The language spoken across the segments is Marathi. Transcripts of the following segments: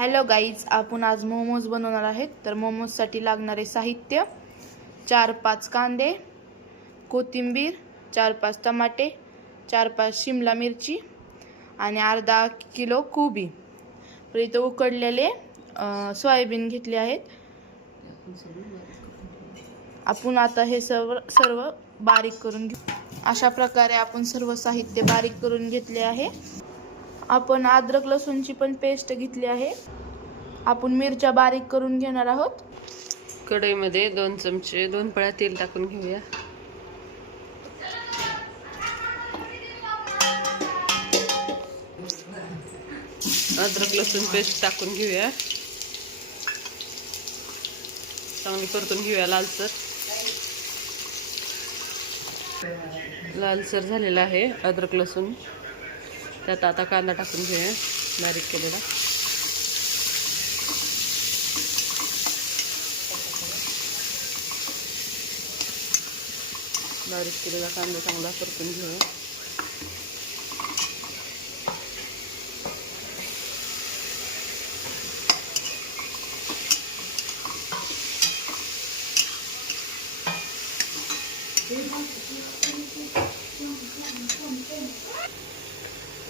हॅलो गाईज, आपण आज मोमोज बनवणार आहेत. तर मोमोजसाठी लागणारे साहित्य: 4-5 कांदे, कोथिंबीर, 4-5 टमाटे, 4-5 शिमला मिरची आणि अर्धा किलो कोबी. तर इथं उकडलेले सोयाबीन घेतले आहेत. आपण आता हे सर्व बारीक करून घेऊ. अशा प्रकारे आपण सर्व साहित्य बारीक करून घेतले आहे. आपण अद्रक लसूणची पण पेस्ट घेतली आहे. आपण मिरच्या बारीक करून घेणार आहोत. कढईमध्ये 2 चमचे 2 पळ्या तेल टाकून घेऊया. अद्रक लसूण पेस्ट टाकून घेऊया. चांगली परतून घेऊया लालसर झालेला आहे अद्रक लसूण. त्यात आता कांदा टाकून घेऊया बारीक केलेला. बारीक केलेला कांदा चांगला परतून घेऊया.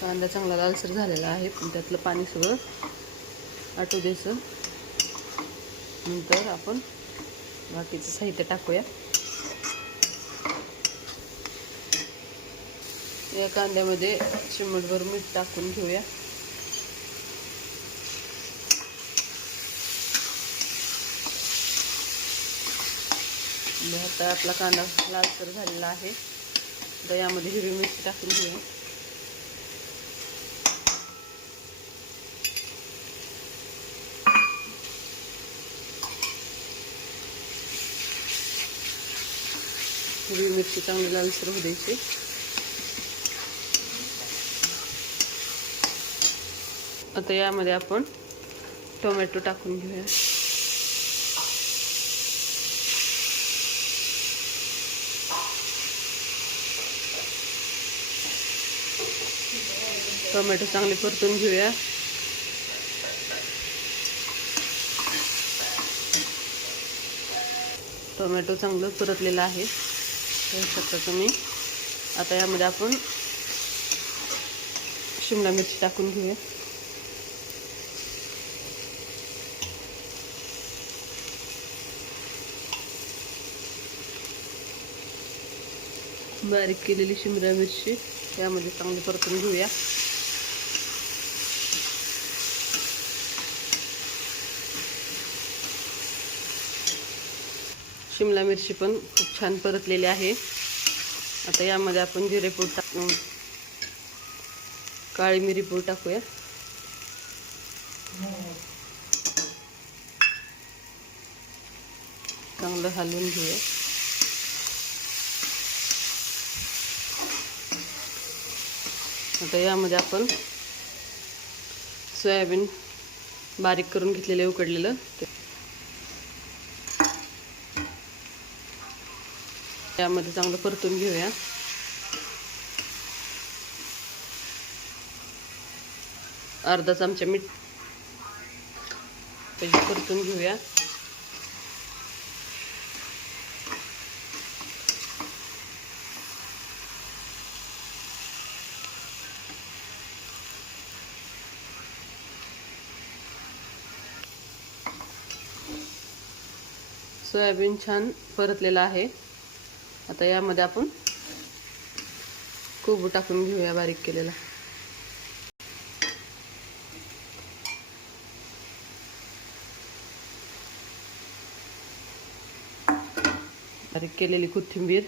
कांदा चांगला लालसर झालेला आहे, पण त्यातलं पाणी सगळं आटू द्यायचं. नंतर आपण बाकीचं साहित्य टाकूया. या कांद्यामध्ये चिमटभर मीठ टाकून घेऊया. आता आपला कांदा लालसर झालेला आहे. तर यामध्ये हिरवी मिरची टाकून घेऊया. हिरवी मिरची चांगली लालसर होऊ द्यायची. आता यामध्ये आपण टोमॅटो टाकून घेऊया. टोमॅटो चांगले परतून घेऊया. टोमॅटो चांगलं परतलेलं आहे, पाहू शकता तुम्ही. आता यामध्ये आपण शिमला मिरची टाकून घेऊया. बारीक केलेली शिमला मिरची यामध्ये चांगली परतून घेऊया. शिमला मिरची पण खूप छान परतलेली आहे. आता यामध्ये आपण जिरेपूड टाकून काळी मिरी पूड टाकूया. चांगलं हलवून घेऊया. आता यामध्ये आपण सोयाबीन बारीक करून घेतलेले उकडलेलं यामध्ये चांगलं परतून घेऊया. अर्धा चमचा मीठ परतून घेऊया. सोयाबीन छान परतलेला आहे. आता यामध्ये आपण कोबी टाकून घेऊया बारीक केलेला. बारीक केलेली कोथिंबीर,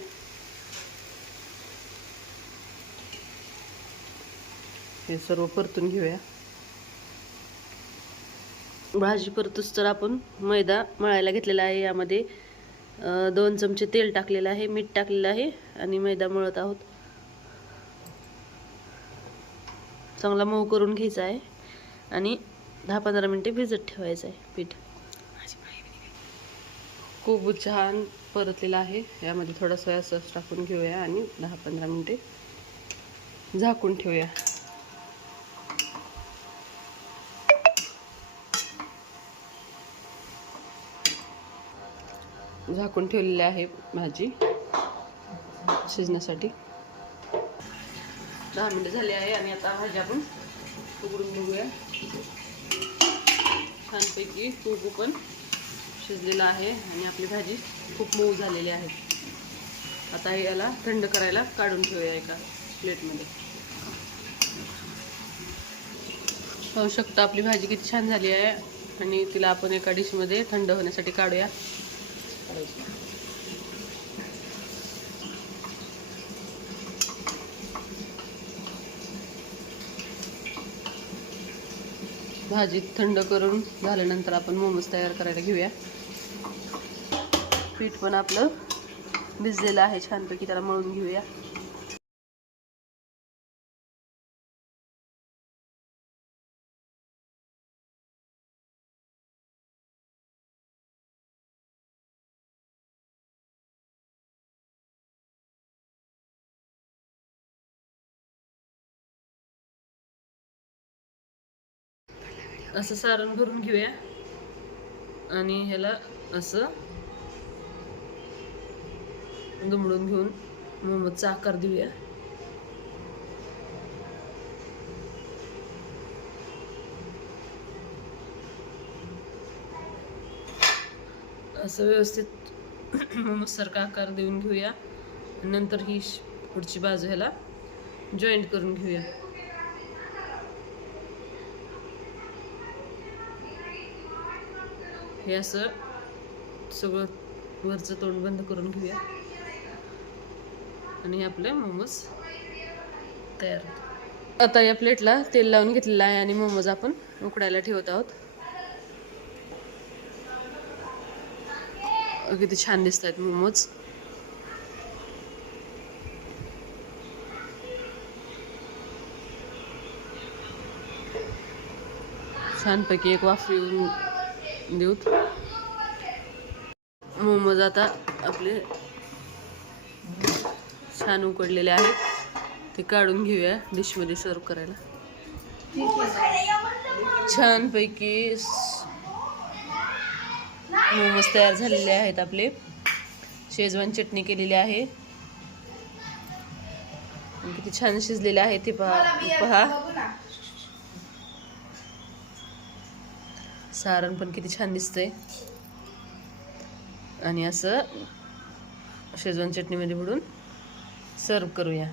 हे सर्व परतून घेऊया. भाजी परतूस तर आपण मैदा मळायला घेतलेला आहे. यामध्ये 2 चमचे तेल टाकलेलं आहे, मीठ टाकलेलं आहे आणि मैदा मळत आहोत. चांगला मऊ करून घ्यायचा आहे आणि 10-15 मिनिटे भिजत ठेवायचं आहे पीठ. खूप छान परतलेला आहे. यामध्ये थोडा सोया सॉस टाकून घेऊया आणि 10-15 मिनिटे झाकून ठेवूया. झाकून ठेवलेली आहे भाजी शिजण्यासाठी. 10 मिनिटं झाली आहे आणि आता भाजी आपण उघडून बघूया. छानपैकी तूप पण शिजलेलं आहे आणि आपली भाजी खूप मऊ झालेली आहे. आता याला थंड करायला काढून ठेवूया एका प्लेटमध्ये. पाहू शकता आपली भाजी किती छान झाली आहे आणि तिला आपण एका डिशमध्ये थंड होण्यासाठी काढूया. भाजी थंड करून झाल्यानंतर आपण मोमोज तयार करायला घेऊया. पीठ पण आपलं भिजलेलं आहे छानपैकी, त्याला मळून घेऊया. असं सारण भरून घेऊया आणि ह्याला असं दुमडून घेऊन मोमोजचा आकार देऊया. असं व्यवस्थित मोमोज सारखा आकार देऊन घेऊया. नंतर ही पुढची बाजू ह्याला जॉईंट करून घेऊया. हे असं सगळं वरचं तोंड बंद करून घेऊया आणि हे आपले मोमोज तयार होतात. आता या प्लेटला तेल लावून घेतलेलं आहे आणि मोमोज आपण उकडायला ठेवत आहोत. किती छान दिसत आहेत मोमोज. छानपैकी एक वाफ येऊन देऊत. मोमोज आता आपले छान उकडलेले आहेत, ते काढून घेऊया डिशमध्ये सर्व करायला. छानपैकी मोमोज तयार झालेले आहेत आपले. शेजवान चटणी केलेली आहे, किती छान शिजलेले आहे ते पहा. सारण पण किती छान दिसतंय आणि असं शेजवान चटणीमध्ये बुडून सर्व करूया.